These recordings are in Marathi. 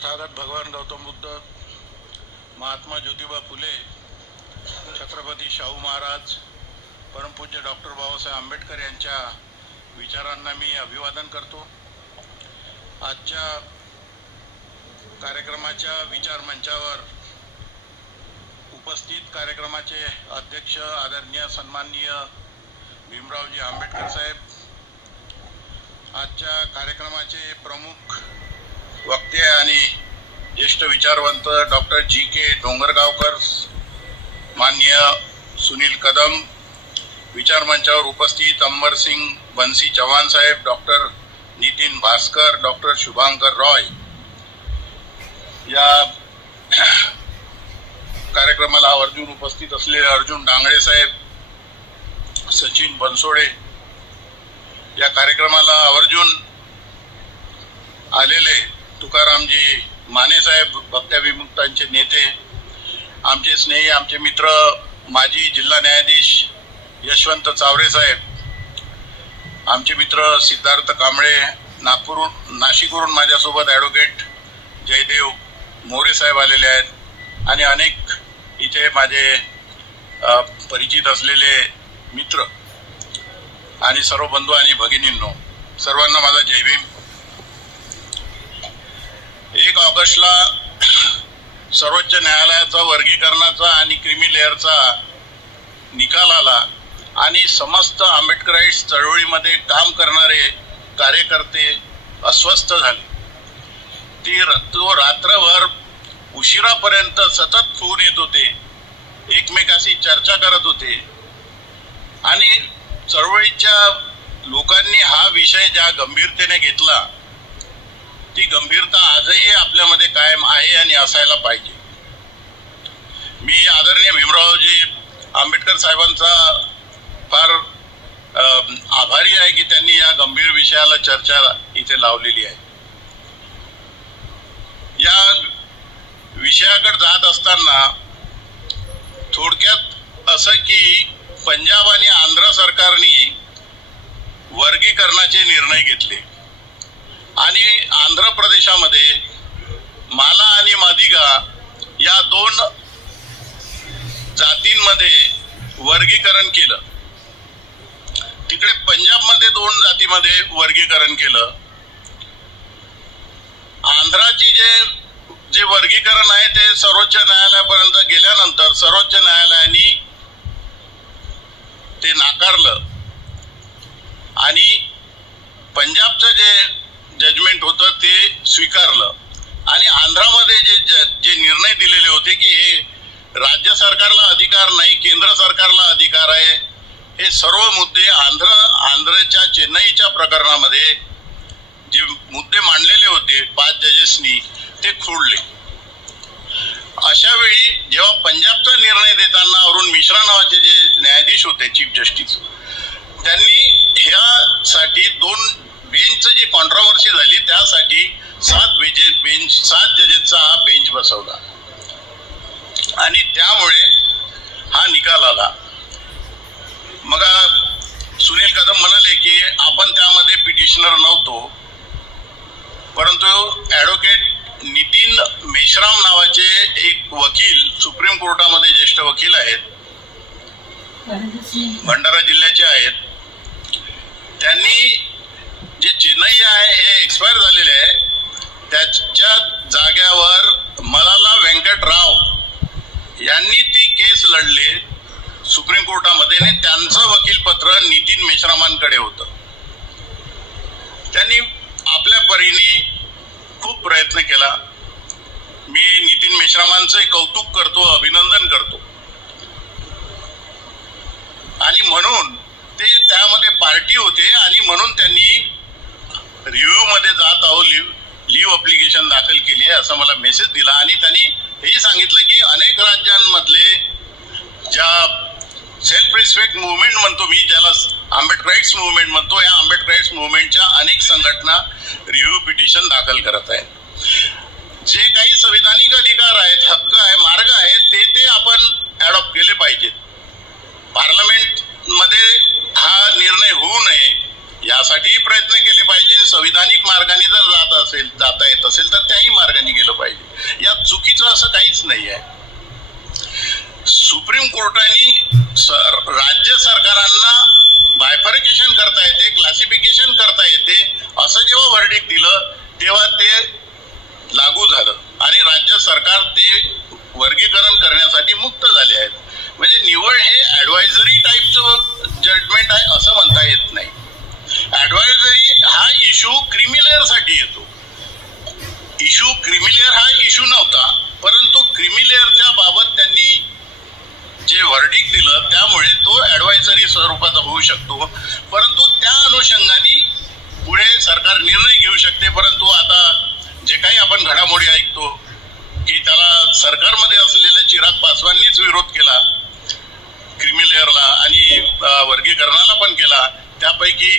तथागत भगवान गौतम बुद्ध, महात्मा ज्योतिबा फुले, छत्रपती शाहू महाराज, परमपूज्य डॉक्टर बाबासाहेब आंबेडकर यांच्या विचारांना मी अभिवादन करतो। आजच्या कार्यक्रमाच्या विचार मंचावर उपस्थित कार्यक्रमाचे अध्यक्ष आदरणीय सन्माननीय भीमरावजी आंबेडकर साहेब, आजच्या कार्यक्रमाचे प्रमुख वक्ते आणि ज्येष्ठ विचारवंत डॉक्टर जी.के. डोंगरगावकर, माननीय सुनील कदम, विचार मंचावर उपस्थित अमरसिंग बंसी चव्हाण साहेब, डॉक्टर नितीन भास्कर, डॉक्टर शुभांकर रॉय, या कार्यक्रमाला आवर्जून उपस्थित असलेले अर्जुन डांगळे साहेब, सचिन बनसोडे, या कार्यक्रमाला आवर्जून आलेले तुकारामजी माने साहेब, भक्त्याभिमुक्तांचे नेते, आमचे स्नेही, आमचे मित्र, माजी जिल्हा न्यायाधीश यशवंत चावरे साहेब, आमचे मित्र सिद्धार्थ कांबळे, नाशिकवरून माझ्यासोबत ॲडव्होकेट जयदेव मोरे साहेब आलेले आहेत आणि अनेक इथे माझे परिचित असलेले मित्र आणि सर्व बंधू आणि भगिनींनो, सर्वांना माझा जय भीम। 1 ऑगस्टला सर्वोच्च न्यायालयाचा वर्गीकरणाचा आणि क्रिमी लेअरचा निकाल आला आणि समस्त आंबेडकराईट्स चळवळीमध्ये काम करणारे कार्यकर्ते अस्वस्थ झाले। तो रात्रभर उशिरापर्यंत सतत फोन येत होते, एकमेकाशी चर्चा करत होते आणि चळवळीच्या लोकांनी हा विषय ज्या गंभीरतेने घेतला, ती गंभीरता आजही आपल्यामध्ये कायम आहे आणि असायला पाहिजे। मी आदरणीय भीमरावजी आंबेडकर साहेबांचा फार आभारी आहे की त्यांनी या गंभीर विषयाला चर्चा इथे लावलेली आहे। या विषयाकडे जात असताना थोडक्यात असं की पंजाब आणि आंध्र सरकारने वर्गीकरणाचे निर्णय घेतले आणि आंध्र प्रदेशामध्ये माला आणि मादिगा या 2 जातींमध्ये वर्गीकरण केलं, तिकडे पंजाबमध्ये 2 जातीमध्ये वर्गीकरण केलं। आंध्राची जे वर्गीकरण आहे ते सर्वोच्च न्यायालयापर्यंत गेल्यानंतर सर्वोच्च न्यायालयाने ते नाकारलं आणि पंजाबचं जे जजमेंट होतं ते स्वीकारलं आणि आंध्रामध्ये जे निर्णय दिलेले होते की हे राज्य सरकारला अधिकार नाही, केंद्र सरकारला अधिकार आहे, हे सर्व मुद्दे आंध्रच्या चेन्नईच्या प्रकरणामध्ये जे मुद्दे मांडलेले होते 5 जजेसनी ते खोडले। अशा वेळी जेव्हा पंजाबचा निर्णय देताना अरुण मिश्रा नावाचे जे न्यायाधीश होते, चीफ जस्टिस, त्यांनी ह्यासाठी 2 बेंचची जी कॉन्ट्रोवर्सी झाली त्यासाठी 7 जजेसचा हा बेंच बसवला आणि त्यामुळे हा निकाल आला। मग सुनील कदम म्हणाले की आपण त्यामध्ये पिटिशनर नव्हतो, परंतु ॲडव्होकेट नितीन मेश्राम नावाचे एक वकील सुप्रीम कोर्टामध्ये ज्येष्ठ वकील आहेत, भंडारा जिल्ह्याचे आहेत, त्यांनी जे चेन्नई आहे हे एक्सपायर झालेले आहे, त्याच्या जाग्यावर मलाला वेंकटराव यांनी ती केस लढले सुप्रीम कोर्टामध्ये आणि त्यांचं वकीलपत्र नितीन मेश्रामांकडे होतं। त्यांनी आपल्या परीने खूप प्रयत्न केला। मी नितीन मेश्रामांचे कौतुक करतो, अभिनंदन करतो आणि म्हणून ते त्यामध्ये पार्टी होते आणि म्हणून त्यांनी रिव्ह्यू मध्ये जात आहो लीव्ह अप्लिकेशन दाखल केली आहे असं मला मेसेज दिला आणि त्यांनी हेही सांगितलं की अनेक राज्यांमधले ज्या सेल्फ रिस्पेक्ट मुवमेंट म्हणतो मी, ज्याला आंबेडकराईट्स मुवमेंट म्हणतो, या आंबेडकराईट्स मुवमेंटच्या अनेक संघटना रिव्ह्यू पिटिशन दाखल करत आहेत। जे काही संविधानिक अधिकार आहेत, हक्क आहे, मार्ग आहेत, ते आपण ॲडॉप्ट केले पाहिजेत। पार्लमेंट मध्ये हा निर्णय होऊ नये यासाठी प्रयत्न केले पाहिजे। संविधानिक मार्गाने जर जाता येत असेल तर त्याही मार्गाने गेलं काहीच नाही आहे. सुप्रीम कोर्टाने राज्य सरकारांना बायफर्केशन करता येते, क्लासिफिकेशन करता येते असं जेव्हा वर्डिक्ट दिलं तेव्हा ते लागू झालं आणि राज्य सरकार ते वर्गीकरण करण्यासाठी मुक्त झाले आहेत. म्हणजे निवड हे ॲडवायझरी टाईपचं जजमेंट आहे असं म्हणता येत नाही. ॲडवायझरी हा इश्यू क्रिमिलेअरसाठी येतो. इश्यू क्रिमिलेअर हा इश्यू नव्हता, परंतु क्रिमिलेअरच्या बाबत त्यांनी जे वर्डिक्ट दिलं त्यामुळे तो ॲडवायझरी स्वरूपाचा होऊ शकतो. परंतु त्या अनुषंगाने पुढे सरकार निर्णय घेऊ शकते. परंतु आता जे काही आपण घडामोडी ऐकतो की त्याला सरकारमध्ये असलेल्या चिराग पासवाननीच विरोध केला क्रिमिलेअरला आणि वर्गीकरणाला पण केला. त्यापैकी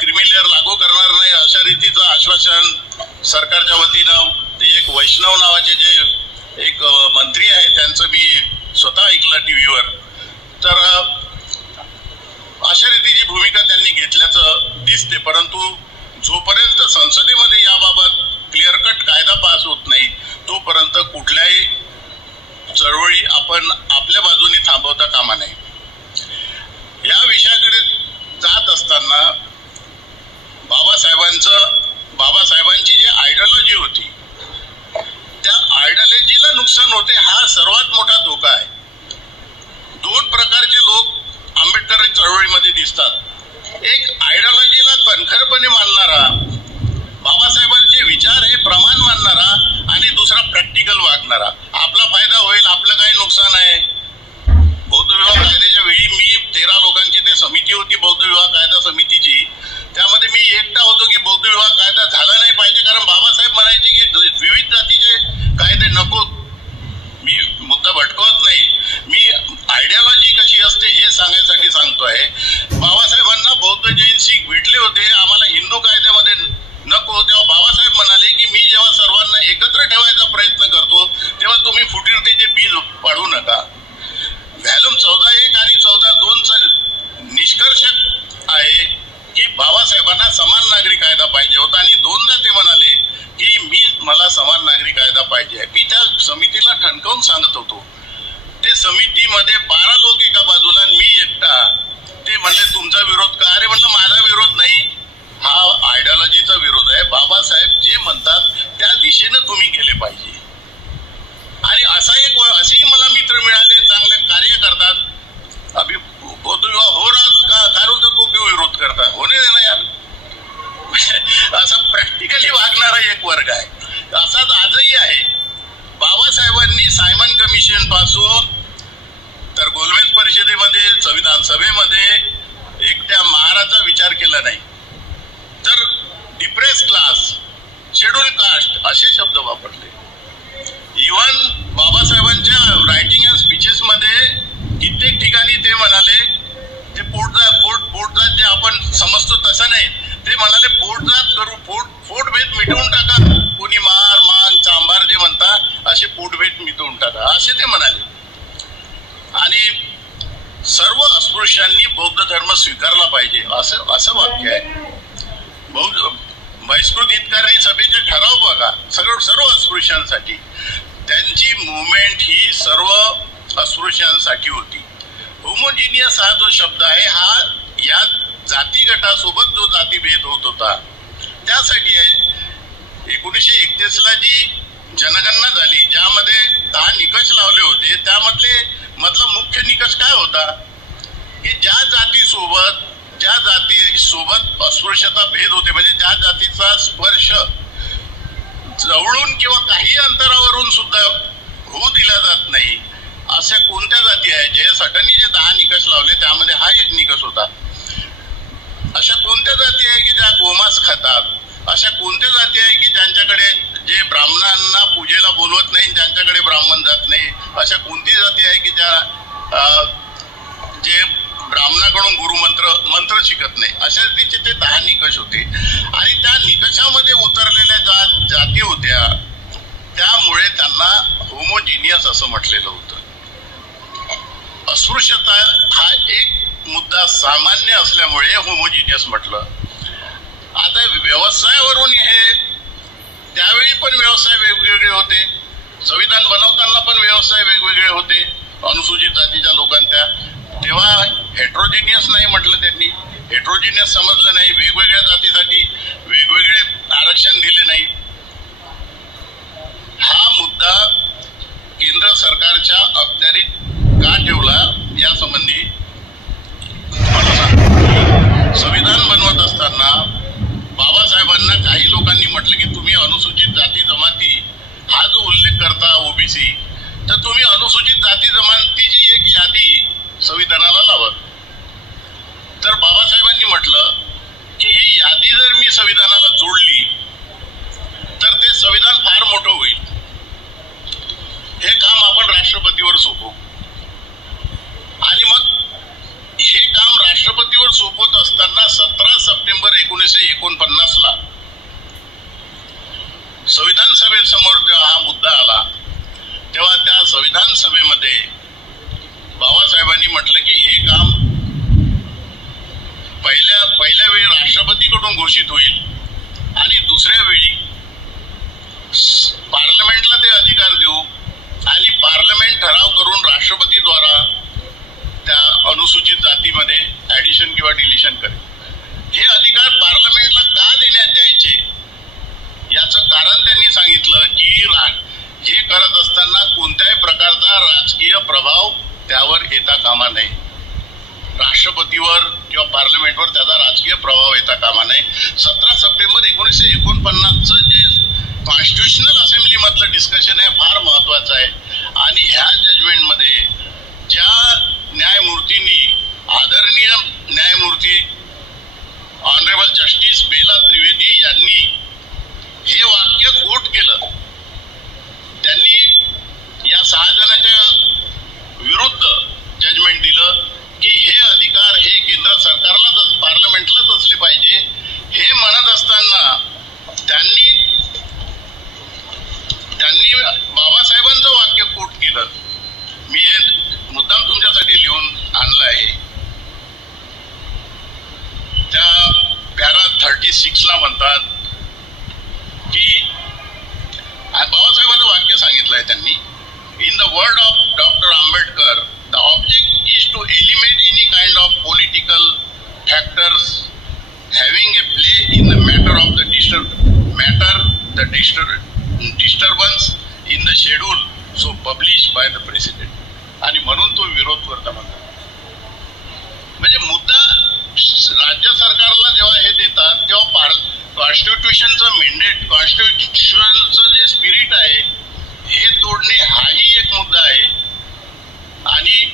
क्रिमिलेअर लागू करणार नाही अशा रीतीचं आश्वासन सरकारच्या वतीनं ते एक वैष्णव नावाचे जे एक मंत्री आहे त्यांचं मी स्वतः ऐकलं टीव्हीवर. तर अशा रीतीची भूमिका त्यांनी घेतल्याचं दिसते. परंतु जोपर्यंत संसदेमध्ये याबाबत क्लिअर कट कायदा पास होत नाही तोपर्यंत कुठल्याही चळवळी आपण आपल्या बाजूने थांबवता कामा नये. या विषयाकडे जात असताना बाबासाहेबांची जी आयडिओलॉजी होती त्या आयडिओलॉजीला नुकसान होते हा सर्वात मोठा धोका आहे. दोन प्रकारचे लोक आंबेडकर चळवळीमध्ये दिसतात. एक आयडिओलॉजीला कणखरपणे मानणारा, बाबासाहेबांचे विचार हे प्रमाण मानणारा आणि दुसरा प्रॅक्टिकल वागणारा. आपला फायदा होईल, आपलं काही नुकसान आहे. बौद्ध विवाह कायद्याच्या वेळी मी 13 लोकांची ते समिती होती बौद्ध विवाह कायदा समितीची, त्यामध्ये मी एकटा होतो की बौद्ध विवाह कायदा झाला नाही पाहिजे कारण बाबासाहेब म्हणायचे की विविध जातीचे कायदे नको. मी मुद्दा भटकवत नाही, मी आयडिओलॉजी कशी असते हे सांगण्यासाठी सांगतोय. बाबासाहेबांना बौद्ध जैन शीख भेटले होते, आम्हाला हिंदू कायद्यामध्ये नको. तेव्हा बाबासाहेब म्हणाले की मी जेव्हा सर्वांना एकत्र ठेवायचा प्रयत्न करतो तेव्हा तुम्ही फुटीरतेचे बीज पाडू नका. व्हॅल्यूम 14.1 आणि 14.2 निष्कर्ष आहे की बाबासाहेबांना समान नागरी कायदा पाहिजे होता आणि दोनदा ते म्हणाले की मला समान नागरी कायदा पाहिजे. मी त्या समितीला ठणकावून सांगत होतो. ते समितीमध्ये 12 लोक एका बाजूला मी एकटा. ते म्हणले तुमचा विरोध का? अरे म्हणलं माझा विरोध नाही, हा आयडिओलॉजीचा विरोध आहे. बाबासाहेब जे म्हणतात त्या दिशेनं तुम्ही गेले पाहिजे. आणि असेही मला मित्र मिळाले चांगले कार्य करतात. अभि बौद्ध विवाह हो रहा कारण तो क्यों विरोध करता, होणे देना यार. असा प्रॅक्टिकली वागणारा एक वर्ग आहे. असाच आजही आहे. बाबासाहेबांनी सायमन कमिशन पासून तर गोलमेज परिषदेमध्ये संविधान सभेमध्ये एकट्या महाराचा विचार केला नाही, तर डिप्रेस क्लास, शेड्यूल कास्ट असे शब्द वापरले. इव्हन बाबासाहेबांच्या रायटिंग अँड स्पीचेस मध्ये कित्येक ठिकाणी ते म्हणाले ते पोटजात जे आपण समजतो तसं नाही. ते म्हणाले पोटजात करू, पोटभेद मिटवून टाका. कोणी मार मान चांभार जे म्हणतात असे पोटभेद मिटवून टाका असे ते म्हणाले. आणि सर्व अस्पृश्यांनी बौद्ध धर्म स्वीकारला पाहिजे असं वाक्य आहे. बहिष्कृत हितकारी सभेचे ठराव बघा, सर्व अस्पृश्यांसाठी. त्यांची मुवमेंट ही सर्व अस्पृश्यांसाठी होती. होमोजिनियस हा जो शब्द आहे हा या जाती गटासोबत जो जातीभेद होत होता त्यासाठी आहे. 1931ला जी जनगणना झाली ज्यामध्ये 10 निकष लावले होते त्यामधला मुख्य निकष काय होता की ज्या जातीसोबत अस्पृश्यता भेद होते म्हणजे ज्या जातीचा स्पर्श जवळून किंवा काही अंतरावरून सुद्धा होऊ दिला जात नाही अशा कोणत्या जाती आहेत. जयस हटनी जे 10 निकष लावले त्यामध्ये हा एक निकष होता. अशा कोणत्या जाती आहे की ज्या गोमांस खातात, अशा कोणत्या जाती आहे की ज्यांच्याकडे जे ब्राह्मणांना पूजेला बोलवत नाही ज्यांच्याकडे ब्राह्मण जात नाही, अशा कोणती जाती आहे की ज्या जे ब्राह्मणाकडून मंत्र शिकत नाही. अशा रीतीचे ते 10 निकष होते आणि त्या निकषामध्ये उतरलेल्या जाती होत्या त्यामुळे त्यांना होमोजिनियस असं म्हटलेलं होतं. अस्पृश्यता हा एक मुद्दा सामान्य असल्यामुळे होमोजिनियस म्हटलं. आता व्यवसायावरून हे त्यावेळी पण व्यवसाय वेगवेगळे होते. संविधान बनवताना पण व्यवसाय वेगवेगळे होते अनुसूचित जातीच्या लोकांच्या, तेव्हा हेट्रोजिनियस नाही म्हटलं त्यांनी, हेट्रोजिनियस समजलं नाही, वेगवेगळ्या जातीसाठी वेगवेगळे आरक्षण दिले नाही. हा मुद्दा केंद्र सरकारच्या अखत्यारीत का ठेवला यासंबंधी मला सांगतो. संविधान बनवत असताना बाबासाहेबांना काही लोकांनी म्हटलं की तुम्ही अनुसूचित जाती जमाती हा जो उल्लेख करता ओबीसी, तर तुम्ही अनुसूचित जाती जमातीची एक यादी संविधानाला लावा. तर बाबासाहेबांनी म्हटलं की ही यादी जर मी संविधानाला जोडली तर ते संविधान फार मोठं होईल, हे काम आपण राष्ट्रपतीवर सोपवू. आणि मग हे काम राष्ट्रपतीवर सोपवत असताना 17 सप्टेंबर 1949 संविधान सभेसमोर जेव्हा हा मुद्दा आला तेव्हा त्या संविधान सभेमध्ये बाबासाहेबांनी म्हटलं की हे काम पहिल्या वेळी राष्ट्रपतीकडून घोषित होईल आणि दुसऱ्या वेळी पार्लमेंटला ते अधिकार देऊ आणि पार्लमेंट ठराव करून राष्ट्रपतीद्वारा त्या अनुसूचित जातीमध्ये ऍडिशन किंवा डिलिशन करेल. हे अधिकार पार्लमेंटला का देण्यात द्यायचे याचं कारण त्यांनी सांगितलं की हे करत असताना कोणत्याही प्रकारचा राजकीय प्रभाव त्यावर येता कामा नये, राष्ट्रपतीवर किंवा पार्लमेंटवर त्याचा राजकीय प्रभाव येता कामा नये. 17 सप्टेंबर 1949चं जे कॉन्स्टिट्युशनल असेंब्ली मधलं डिस्कशन आहे फार महत्वाचं आहे. आणि ह्या जजमेंटमध्ये ज्या न्यायमूर्तींनी, आदरणीय न्यायमूर्ती ऑनरेबल जस्टिस बेला त्रिवेदी यांनी हे वाक्य कोट केलं, त्यांनी या 6 जणांच्या विरुद्ध जजमेंट दिलं की हे अधिकार हे केंद्र सरकारलाच, पार्लमेंटलाच असले पाहिजे. हे म्हणत असताना त्यांनी बाबासाहेबांचं वाक्य कोट केलं. मी हे मुद्दाम तुमच्यासाठी लिहून आणलं आहे. त्या पॅरा 36 म्हणतात की बाबासाहेबांचं वाक्य सांगितलंय त्यांनी, in the word of doctor Ambedkar, the object is to eliminate any kind of political factors having a play in the matter of the disturbance in the schedule so publish by the president. आणि म्हणून तो विरोध करता म्हणतात. म्हणजे मुद्दा राज्य सरकारला जेव्हा हे देतात तेव्हा कॉन्स्टिट्यूशनचं मेंडेट, कॉन्स्टिट्यूशनचं जे स्पिरिट आहे हे तोडणे हाही एक मुद्दा आहे. आणि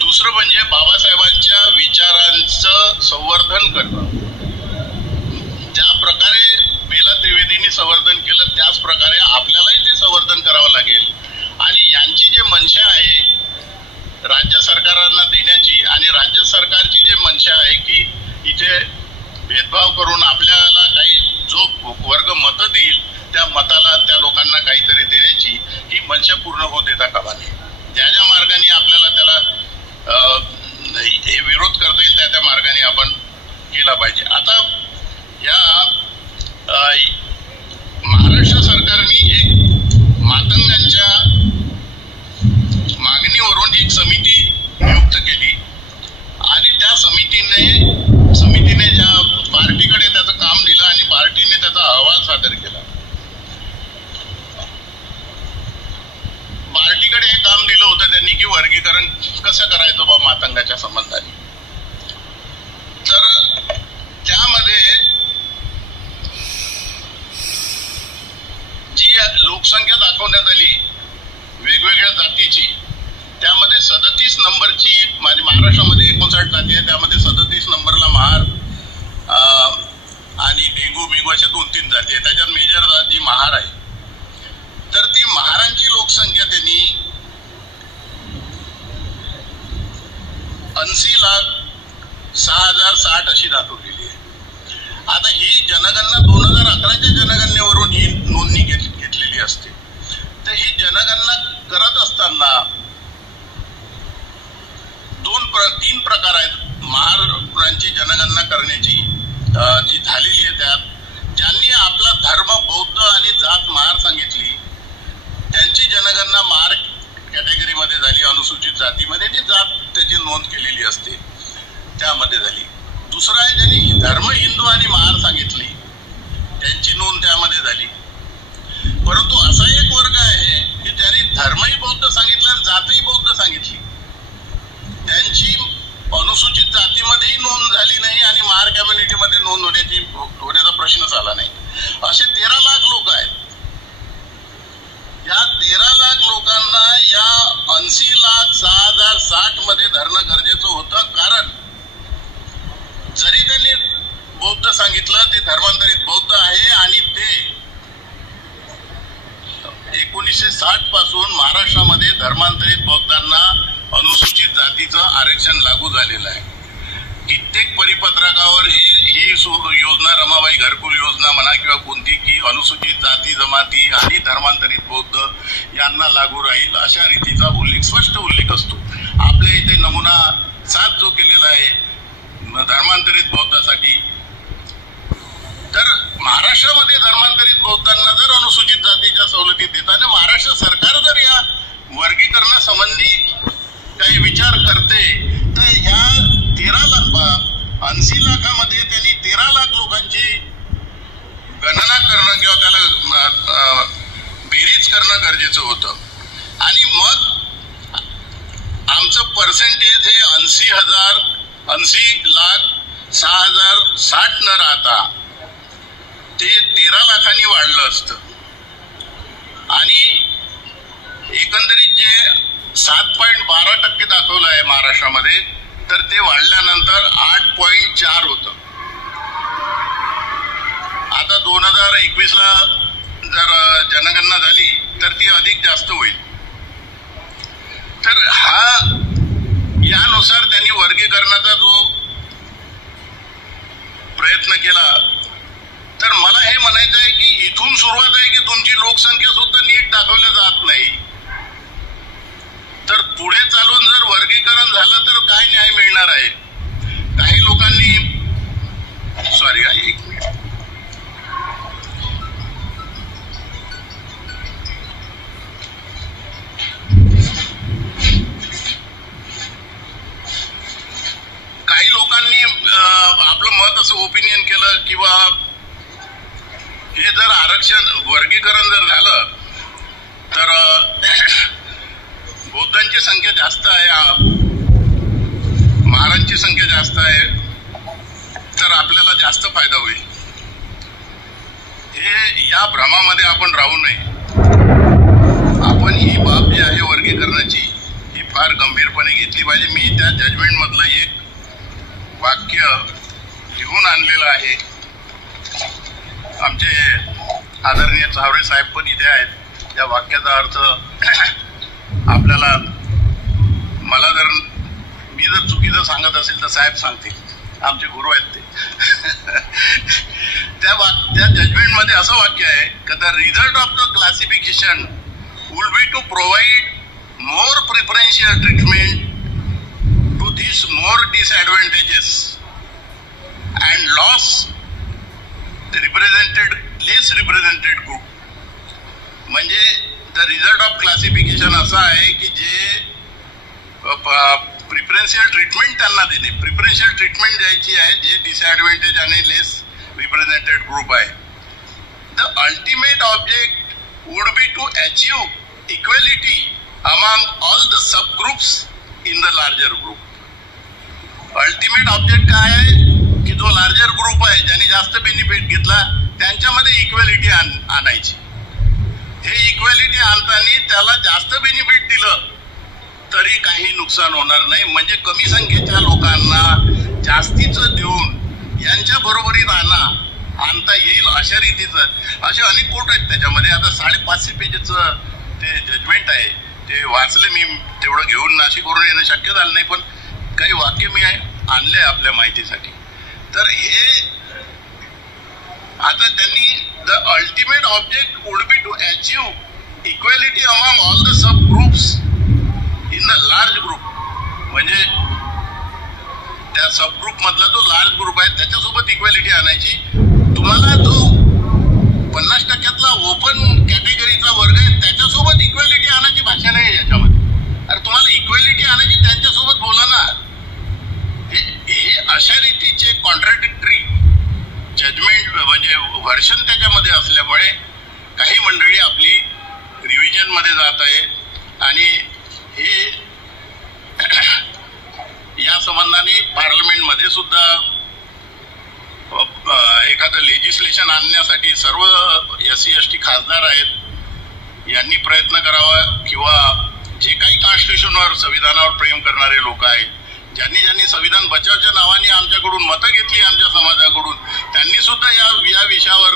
दुसरं म्हणजे बाबासाहेबांच्या विचारांचं संवर्धन करणं. ज्या प्रकारे बेला त्रिवेदींनी संवर्धन केलं त्याच प्रकारे आपल्यालाही ते संवर्धन करावं लागेल. आणि यांची जे मनशा आहे राज्य सरकारांना देण्याची, आणि राज्य सरकारची जे मनशा आहे की इथे भेदभाव करून आपल्याला काही जो वर्ग मतं देईल त्या मताला, त्या लोकांना काहीतरी देण्याची ही मनशा पूर्ण होत देता कामा नये. ज्या मार्गाने आपल्याला त्याला हे विरोध करता येईल त्या मार्गाने आपण केला पाहिजे. आता या महाराष्ट्र सरकारने एक मातंगांच्या मागणीवरून एक समिती नियुक्त केली आणि त्या समितीने ज्या पार्टीकडे त्याचं काम दिलं आणि पार्टीने त्याचा अहवाल सादर केला. पार्टीकडे हे काम दिलं होतं त्यांनी की वर्गीकरण कसं करायचं बा मातंगाच्या संबंधाने. तर त्यामध्ये जी लोकसंख्या दाखवण्यात आली वेगवेगळ्या जातीची, त्यामध्ये 37 नंबरची, माझी महाराष्ट्रामध्ये 59 जाती आहे, त्यामध्ये 37 नंबरला महार आणि डेंगू बिगू अशा 2-3 जाती आहेत. त्याच्यात मेजर जात जी महार आहे. तर ती महारांची लोकसंख्या त्यांनी 80,06,060 अशी दाखवलेली आहे. आता ही जनगणना 2011च्या जनगणनेवरून ही नोंदणी घेतलेली असते. तर ही जनगणना करत असताना 3 प्रकार आहेत महारांची जनगणना करण्याची जी झालेली आहे. त्यात ज्यांनी आपला धर्म, बौद्ध आणि जात महार सांगितली प्रश्नच आला नाही. असे 13 लाख लोक आहेत. या 13 लाख लोकांना या 80,06,060 मध्ये धरणं गरजेचं होतं. कारण जरी त्यांनी बौद्ध सांगितलं, ते धर्मांतरित बौद्ध आहे आणि ते 1960 पासून महाराष्ट्रामध्ये धर्मांतरित बौद्धांना अनुसूचित जातीचं आरक्षण लागू झालेलं आहे. कित्येक परिपत्रकावर ही योजना, रमाबाई घरकुल योजना म्हणा किंवा कोणती, की अनुसूचित जाती जमाती आणि धर्मांतरित बौद्ध यांना लागू राहील अशा रीतीचा उल्लेख, स्पष्ट उल्लेख असतो. आपल्या इथे नमुना 7 जो केलेला आहे धर्मांतरित बौद्धासाठी, तर महाराष्ट्रामध्ये धर्मांतरित बौद्धांना जर अनुसूचित जातीच्या सवलती देताना महाराष्ट्र सरकार जर या वर्गीकरणासंबंधी काही विचार करते, तर ह्या 80 लाखामध्ये त्यांनी 13 लाख लोकांची गणना करणं किंवा त्याला बेरीज करणं गरजेचं होतं. आणि मग आमचं पर्सेंटेज हे 80,06,060 न राहता ते 13 लाखांनी वाढलं असतं. आणि एकंदरीत जे 7.12% दाखवलं आहे महाराष्ट्रामध्ये, तर ते वाढल्यानंतर 8.4 होतं. आता 2021ला जर जनगणना झाली तर ती अधिक जास्त होईल. तर यानुसार त्यांनी वर्गीकरणाचा जो प्रयत्न केला, तर मला हे म्हणायचं आहे की इथून सुरुवात आहे की तुमची लोकसंख्या सुद्धा नीट दाखवल्या जात नाही. तर पुढे चालून जर वर्गीकरण झालं तर काय न्याय मिळणार आहे? काही लोकांनी एक मिनिट, काही लोकांनी आपलं मत असं ओपिनियन केलं किंवा हे जर आरक्षण वर्गीकरण जर झालं तर बौद्धांची संख्या जास्त आहे, महारांची संख्या जास्त आहे, तर आपल्याला जास्त फायदा होईल. हे या भ्रमामध्ये आपण राहू नये. आपण ही बाब जी आहे वर्गीकरणाची ही फार गंभीरपणे घेतली पाहिजे. मी त्या जजमेंट मधलं एक वाक्य लिहून आणलेलं आहे. आमचे आदरणीय चावरे साहेब पण इथे आहेत. त्या वाक्याचा अर्थ आपल्याला, मी जर चुकीचं सांगत असेल तर साहेब सांगतील, आमचे गुरु आहेत ते. त्या जजमेंट मध्ये असं वाक्य आहे की the result of the classification would be to provide more preferential treatment to this more disadvantages and loss less represented group. म्हणजे द रिझल्ट ऑफ क्लासिफिकेशन असं आहे की जे प्रिफरन्शियल ट्रीटमेंट त्यांना देणे, प्रिफरन्शियल ट्रीटमेंट द्यायची आहे जे डिसएडव्हांटेज आणि लेस रिप्रेझेंटेड ग्रुप आहे. The ultimate object would be to achieve equality among all the sub groups in the larger group. Ultimate object काय आहे की जो लार्जर ग्रुप आहे ज्यांनी जास्त बेनिफिट घेतला त्यांच्यामध्ये इक्वॅलिटी आणायची. हे इक्वॅलिटी आणताना त्याला जास्त बेनिफिट दिलं तरी काही नुकसान होणार नाही. म्हणजे कमी संख्येच्या लोकांना जास्तीचं देऊन यांच्या बरोबरीत आणता येईल अशा रीतीचं, असे अनेक कोट आहेत त्याच्यामध्ये. आता 550 पेजेसचं ते जजमेंट आहे, ते वाचले मी. तेवढं घेऊन नाशिकवरून येणं शक्य झालं नाही, पण काही वाक्य मी आणले आपल्या माहितीसाठी. तर हे आता त्यांनी the ultimate object would be to achieve equality among all the sub groups in the large group. म्हणजे त्या सब ग्रुप मधला जो लार्ज ग्रुप आहे त्याच्यासोबत इक्वॅलिटी आणायची. तुम्हाला जो 50% ओपन कॅटेगरीचा वर्ग आहे त्याच्यासोबत इक्वॅलिटी आणायची भाषा नाही याच्यामध्ये. अरे तुम्हाला इक्वॅलिटी आणायची त्यांच्यासोबत बोला ना. हे अशा रीतीचे कॉन्ट्राडिक्टरी जजमेंट म्हणजे व्हर्शन त्याच्यामध्ये असल्यामुळे काही मंडळी आपली रिव्हिजन मध्ये जात आहे आणि हे या संबंधाने पार्लमेंटमध्ये सुद्धा एखादं लेजिस्लेशन आणण्यासाठी सर्व SC ST खासदार आहेत यांनी प्रयत्न करावा, किंवा जे काही कॉन्स्टिट्यूशनवर संविधानावर प्रेम करणारे लोक आहेत, ज्यांनी संविधान बचावच्या नावाने आमच्याकडून मतं घेतली आमच्या समाजाकडून, त्यांनी सुद्धा या विषयावर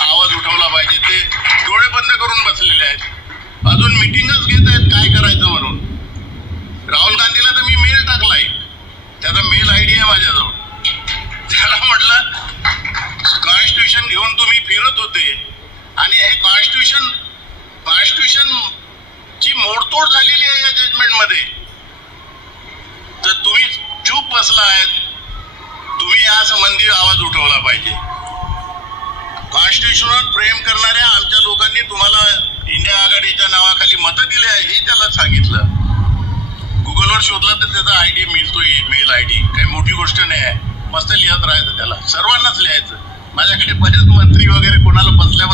आवाज उठवला पाहिजे. ते डोळे बंद करून बसलेले आहेत, अजून मिटिंगच घेत आहेत काय करायचं म्हणून. राहुल गांधीला तर मी मेल टाकलाय, त्याचा मेल ID आहे माझ्याजवळ. त्याला म्हटलं कॉन्स्टिट्यूशन घेऊन तुम्ही फिरत होते आणि हे कॉन्स्टिट्यूशन ची मोडतोड झालेली आहे या जजमेंट मध्ये, तर तुम्ही चूप बसला आहेत. तुम्ही या संबंधी आवाज उठवला पाहिजे. कॉन्स्टिट्यूशनवर प्रेम करणाऱ्या आमच्या लोकांनी तुम्हाला इंडिया आघाडीच्या नावाखाली मतं दिली आहे हे त्याला सांगितलं. गुगलवर शोधलं तर त्याचा ID मिळतोय, मेल ID. काही मोठी गोष्ट नाही आहे, मस्त लिहत राहायचं, त्याला सर्वांनाच लिहायचं. माझ्याकडे बरेच मंत्री वगैरे कोणाला बसल्या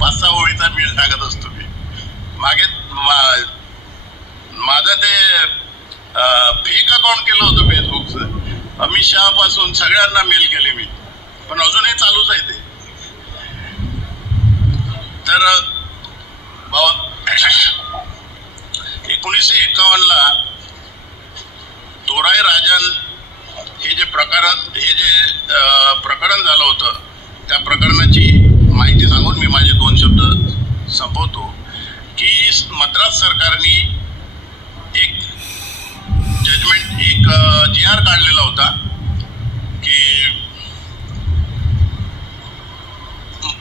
5-6 ओळीचा मेल टाकत असतो मी. मागे माझं ते फेक अकाउंट केलं होतं फेसबुकचं, अमित शहा पासून सगळ्यांना मेल केले मी, पण अजूनही चालूच आहे ते. तर 1951ला दोराई राजन हे जे प्रकरण झालं होतं, त्या प्रकरणाची माहिती सांगून मी माझे 2 शब्द संपवतो. की मद्रास सरकारने एक जजमेंट, एक GR काढलेला होता की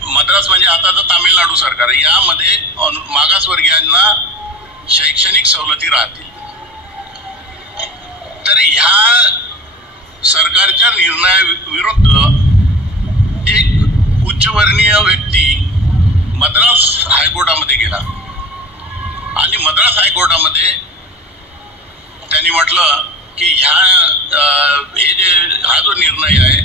मद्रास म्हणजे आताचं तामिळनाडू सरकार, यामध्ये मागासवर्गीयांना शैक्षणिक सवलती राहतील. तर ह्या सरकारच्या निर्णयाविरुद्ध एक उच्चवर्णीय व्यक्ती मद्रास हायकोर्टामध्ये गेला आणि मद्रास हायकोर्टामध्ये त्यांनी म्हटलं की हा जो निर्णय आहे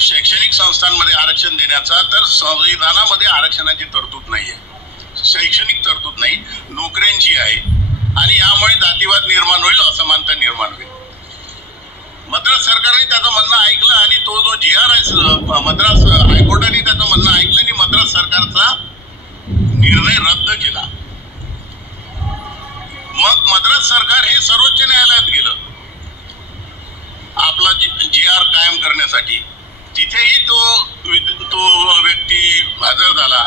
शैक्षणिक संस्थांमध्ये आरक्षण देण्याचा, तर संविधानामध्ये आरक्षणाची तरतूद नाही आहे, शैक्षणिक तरतूद नाही, नोकऱ्यांची आहे आणि यामुळे जातीवाद निर्माण होईल, असमानता निर्माण होईल. मद्रास सरकारने त्याचं म्हणणं ऐकलं आणि तो जो GR आहे मद्रास हायकोर्टाने त्याचं म्हणणं ऐकलं आणि मद्रास सरकारचा निर्णय रद्द केला. मग मद्रास सरकार हे सर्वोच्च न्यायालयात गेलं आपला GR कायम करण्यासाठी. तिथेही तो व्यक्ती हजर झाला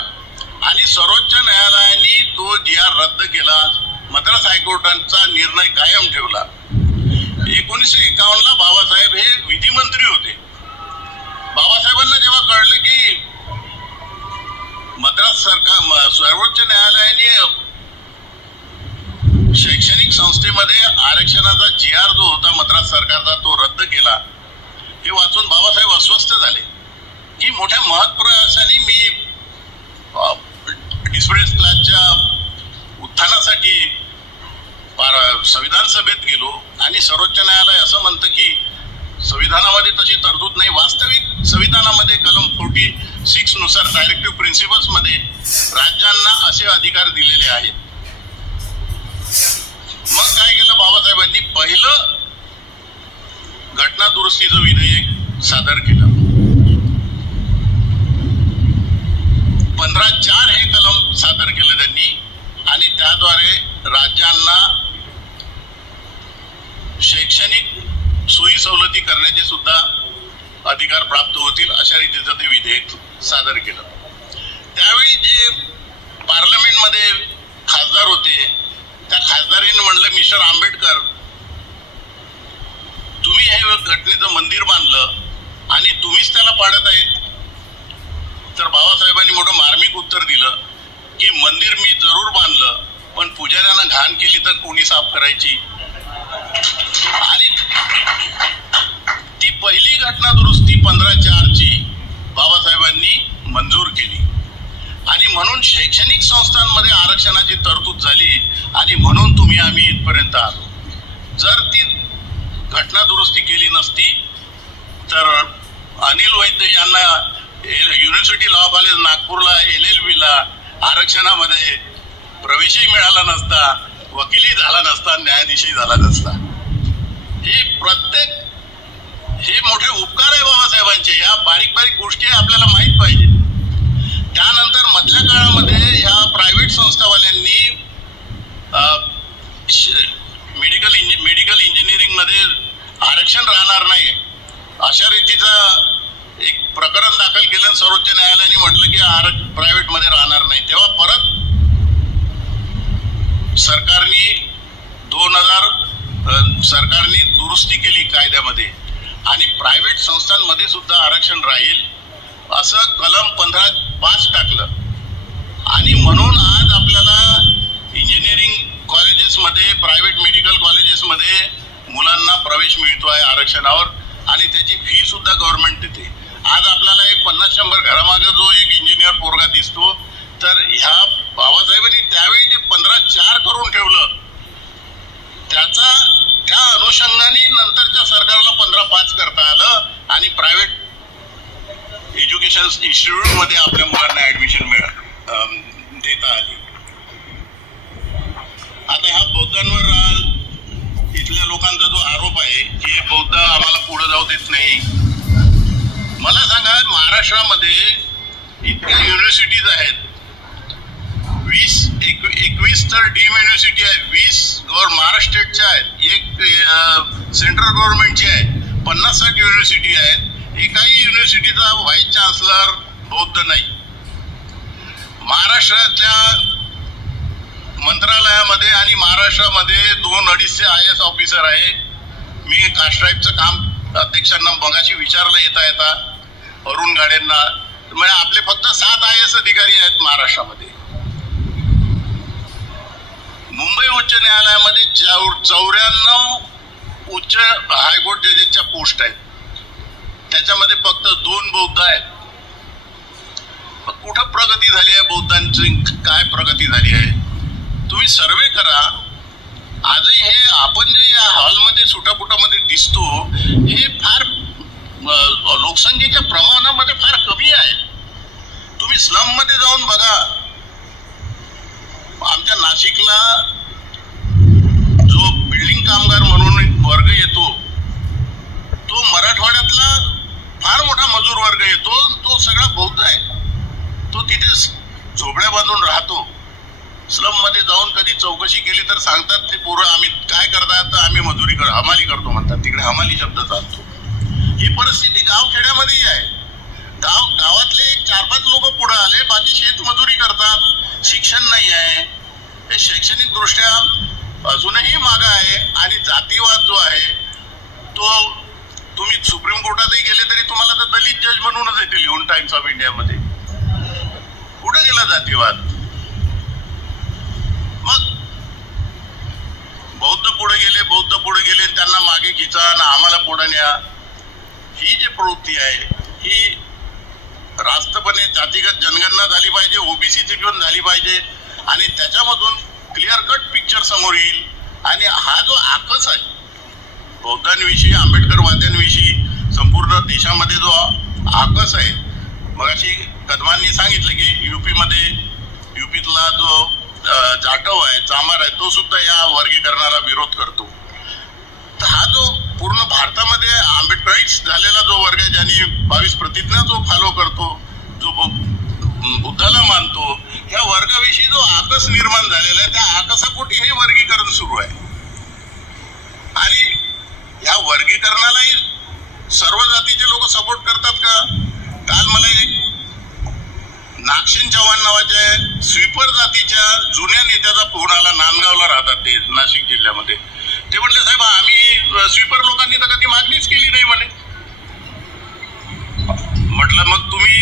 आणि सर्वोच्च न्यायालयाने तो GR रद्द केला, मद्रास हायकोर्टाचा निर्णय कायम ठेवला. 1951ला बाबासाहेब हे विधिमंत्री होते. बाबासाहेबांना जेव्हा कळलं की मद्रास सरकार सर्वोच्च न्यायालयाने शैक्षणिक संस्थेमध्ये आरक्षणाचा GR जो होता मद्रास सरकारचा तो रद्द केला, हे वाचून बाबासाहेब अस्वस्थ झाले की मोठ्या महत्प्रयासाने मी डिस्प्रेस क्लासच्या उत्थानासाठी संविधान सभेत गेलो आणि सर्वोच्च न्यायालय असं म्हणतं की संविधानामध्ये तशी तरतूद नाही. वास्तविक संविधानामध्ये कलम 46 नुसार डायरेक्टिव्ह प्रिन्सिपल्स मध्ये राज्यांना असे अधिकार दिलेले आहेत. मग काय केलं बाबासाहेबांनी, पहिलं घटना दुरुस्तीचं विधेयक सादर केलं. 15(4) हे कलम सादर केलं त्यांनी आणि त्याद्वारे राज्यांना शैक्षणिक सोयी सवलती करण्याचे सुद्धा अधिकार प्राप्त होतील, अशा रीतीचं ते विधेयक सादर केलं. त्यावेळी जे पार्लमेंटमध्ये खासदार होते त्या खासदारांनी म्हणलं, मिस्टर आंबेडकर, तुम्ही हे घटनेचं मंदिर बांधलं आणि तुम्हीच त्याला पाडत आहे. तर बाबासाहेबांनी मोठं मार्मिक उत्तर दिलं की मंदिर मी जरूर बांधलं, पण पुजाऱ्यानं घाण केली तर कोणी साफ करायची. आणि ती पहिली घटना दुरुस्ती 15(4) बाबासाहेबांनी मंजूर केली आणि म्हणून शैक्षणिक संस्थांमध्ये आरक्षणाची तरतूद झाली आणि म्हणून आम्ही इथपर्यंत आलो. जर ती घटना दुरुस्ती केली नसती तर अनिल वैद्य यांना युनिव्हर्सिटी लॉ कॉलेज नागपूरला LLB ला आरक्षणामध्ये प्रवेशही मिळाला नसता, वकिली झाला नसता, न्यायाधीशही झाला नसता. हे प्रत्येक हे मोठे उपकार आहे बाबासाहेबांचे. ह्या बारीक बारीक गोष्टी आपल्याला माहीत पाहिजे. त्यानंतर मधल्या काळामध्ये ह्या प्रायव्हेट संस्थावाल्यांनी मेडिकल इंजिनिअरिंग मध्ये आरक्षण राहणार नाही अशा रीतीचा एक प्रकरण दाखल केलं. सर्वोच्च न्यायालयाने म्हटलं की प्रायव्हेट मध्ये राहणार नाही. तेव्हा परत सरकारने दुरुस्ती केली कायद्यामध्ये आणि प्रायव्हेट संस्थांमध्ये सुद्धा आरक्षण राहील असं कलम 15(5) टाकलं. आणि म्हणून आज आपल्याला इंजिनिअरिंग कॉलेजेसमध्ये, प्रायव्हेट मेडिकल कॉलेजेसमध्ये मुलांना प्रवेश मिळतो आहे आरक्षणावर आणि त्याची फी सुद्धा गव्हर्नमेंट देते. आज आपल्याला एक 50-100 घरामागे जो एक इंजिनियर पोरगा दिसतो, तर ह्या बाबासाहेबांनी त्यावेळी जे 15(4) करून ठेवलं त्या अनुषंगाने नंतरच्या सरकारला 15(5) करता आलं आणि प्रायव्हेट एज्युकेशन इन्स्टिट्यूट मध्ये आपल्या मुलांना ऍडमिशन देता आली. आता ह्या बौद्धांवर इथल्या लोकांचा जो आरोप आहे की बौद्ध आम्हाला पुढे जाऊ देत नाही, मला सांगा महाराष्ट्रामध्ये इतक्या युनिव्हर्सिटीज आहेत, 21 तर डीम युनिव्हर्सिटी आहे, 20 महाराष्ट्र स्टेटच्या आहेत, एक सेंट्रल गव्हर्नमेंटची आहे, 50-60 युनिव्हर्सिटी आहेत. एकाही युनिव्हर्सिटीचा व्हाईस चान्सलर बौद्ध नाही. महाराष्ट्राच्या मंत्रालयामध्ये आणि महाराष्ट्रामध्ये 2-2.5 IAS ऑफिसर आहे. मी कास्ट्राईबचं काम अध्यक्षांना मगाशी विचारलं येता अरुण गाडेंना, म्हणजे आपले फक्त 7 IAS अधिकारी आहेत महाराष्ट्रामध्ये. मुंबई उच्च न्यायालयामध्ये 94 उच्च हायकोर्ट जजेसच्या पोस्ट आहेत, त्याच्यामध्ये फक्त 2 बौद्ध आहेत. कुठं प्रगती झाली आहे बौद्धांची? काय प्रगती झाली आहे? तुम्ही सर्वे करा. आजही हे आपण जे या हॉलमध्ये सुटापुटामध्ये दिसतो हे फार लोकसंख्येच्या प्रमाणामध्ये फार कमी आहे. तुम्ही स्लम मध्ये जाऊन बघा. आमच्या नाशिकला जो बिल्डिंग कामगार म्हणून वर्ग येतो तो मराठवाड्यातला फार मोठा मजूर वर्ग येतो, तो सगळा बौद्ध आहे. तो तिथे झोपड्या बांधून राहतो. स्लम मध्ये जाऊन कधी चौकशी केली तर सांगतात ते पोरं आम्ही काय करतात, आम्ही मजुरी हमाली करतो म्हणतात. तिकडे हमाली शब्द चालतो. ही परिस्थिती गावखेड्यामध्येही आहे. गावातले 4-5 लोक पुढे आले, बाकी शेतमजुरी करतात. शिक्षण नाही आहे. हे शैक्षणिक दृष्ट्या अजूनही मागं आहे. आणि जातीवाद जो आहे तो तुम्ही सुप्रीम कोर्टातही गेले तरी तुम्हाला तर दलित जज म्हणूनच येते लिहून टाइम्स ऑफ इंडियामध्ये. कुठे गेला जातीवाद? मग बौद्ध पुढे गेले त्यांना मागे खिचा आणि आम्हाला पुढे न्या. ही जी प्रवृत्ती आहे ही राष्ट्रपणे जातीगत जनगणना झाली पाहिजे, ओबीसीची पण झाली पाहिजे आणि त्याच्यामधून क्लिअर कट पिक्चर समोर येईल. आणि हा जो आकस आहे बौद्धांविषयी, आंबेडकरवाद्यांविषयी संपूर्ण देशामध्ये जो आकस आहे, मगाशी कदमांनी सांगितलं की युपीतला जो जाटव आहे, चामार आहे, तो सुद्धा या वर्गीकरणाला विरोध करतो. तर हा जो पूर्ण भारतामध्ये आंबेडकराइट्स झालेला जो वर्ग आहे, ज्यांनी 22 प्रतिज्ञा जो फॉलो करतो, जो बुद्धाला मानतो, या वर्गाविषयी जो आकस निर्माण झालेला आहे, त्या आकसापोटी हे वर्गीकरण सुरू आहे. आणि या वर्गीकरणालाही सर्व जातीचे लोक सपोर्ट करतात का? काल मला एक नागसेन चव्हाण नावाच्या स्वीपर जातीच्या जुन्या नेत्याचा फोन आला. नांदगावला राहतात ते, नाशिक जिल्ह्यामध्ये. ते म्हटले साहेब आम्ही स्वीपर लोकांनी तर कधी मागणीच केली नाही म्हणे. म्हटलं मग तुम्ही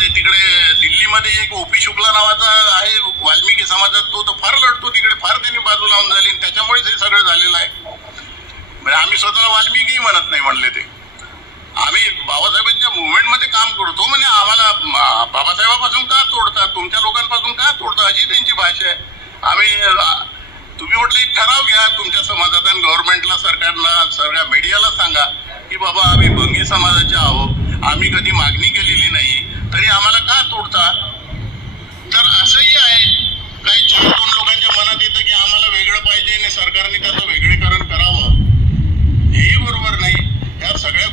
ते तिकडे दिल्लीमध्ये एक ओपी शुक्ला नावाचा आहे वाल्मिकी समाजात, तो तर फार लढतो तिकडे, फार त्यांनी बाजू लावून झाली आणि त्याच्यामुळेच हे सगळं झालेलं आहे. म्हणजे आम्ही स्वतःला वाल्मिकी म्हणत नाही म्हणले ते. आम्ही बाबासाहेबांच्या मुवमेंटमध्ये काम करतो. म्हणजे आम्हाला बाबासाहेबांपासून का तोडतात, तुमच्या लोकांपासून का तोडतात, अशी त्यांची भाषा आहे. तुम्ही म्हटलं एक ठराव घ्या तुमच्या समाजात आणि गव्हर्नमेंटला, सरकारला, सगळ्या मीडियाला सांगा की बाबा आम्ही भंगी समाजाचे आहोत, आम्ही कधी मागणी केलेली नाही, तरी आम्हाला का तोडता? तर असंही आहे, काही 4-2 लोकांच्या मनात येतं की आम्हाला वेगळं पाहिजे आणि सरकारने त्याचं वेगळीकरण करावं. हेही बरोबर नाही. या सगळ्या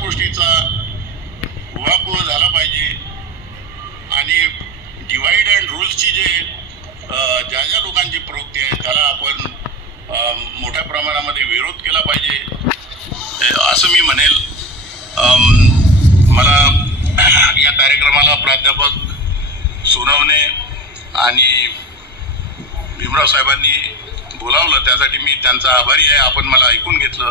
प्राध्यापक सोनवणे आणि भीमराव साहेबांनी बोलावलं, त्यासाठी मी त्यांचा आभारी आहे. आपण मला ऐकून घेतलं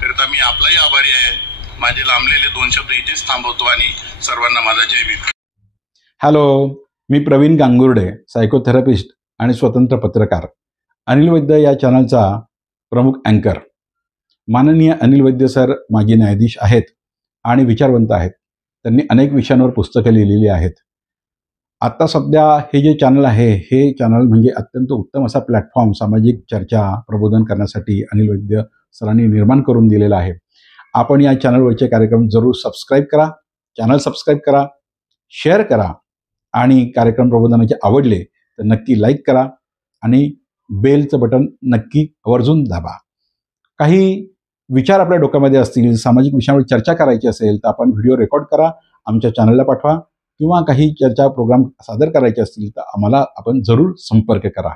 करता मी आपलाही आभारी आहे. माझे लांबलेले 2 शब्द इथेच थांबवतो आणि सर्वांना माझा जय भीम. हॅलो, मी प्रवीण गांगुर्डे, सायकोथेरपिस्ट आणि स्वतंत्र पत्रकार, अनिल वैद्य या चॅनलचा प्रमुख अँकर. माननीय अनिल वैद्य सर माजी न्यायाधीश आहेत आणि विचारवंत आहेत. त्यांनी अनेक विषयांवर पुस्तकं लिहिलेली आहेत. आत्ता सध्या हे जे चॅनल आहे, हे चॅनल म्हणजे अत्यंत उत्तम असा प्लॅटफॉर्म सामाजिक चर्चा प्रबोधन करण्यासाठी अनिल वैद्य सरांनी निर्माण करून दिलेला आहे. आपण या चॅनलवरचे कार्यक्रम जरूर सबस्क्राईब करा, चॅनल सबस्क्राईब करा, शेअर करा आणि कार्यक्रम प्रबोधनाचे आवडले तर नक्की लाईक करा आणि बेलचं बटन नक्की आवर्जून दाबा. काही विचार आपल्या डोक्यामध्ये असतील, सामाजिक विषयावर चर्चा करायची असेल तर आपण व्हिडिओ रेकॉर्ड करा, आमच्या चॅनलला पाठवा किंवा काही चर्चा प्रोग्राम सादर करायचे असतील तर आम्हाला आपण जरूर संपर्क करा.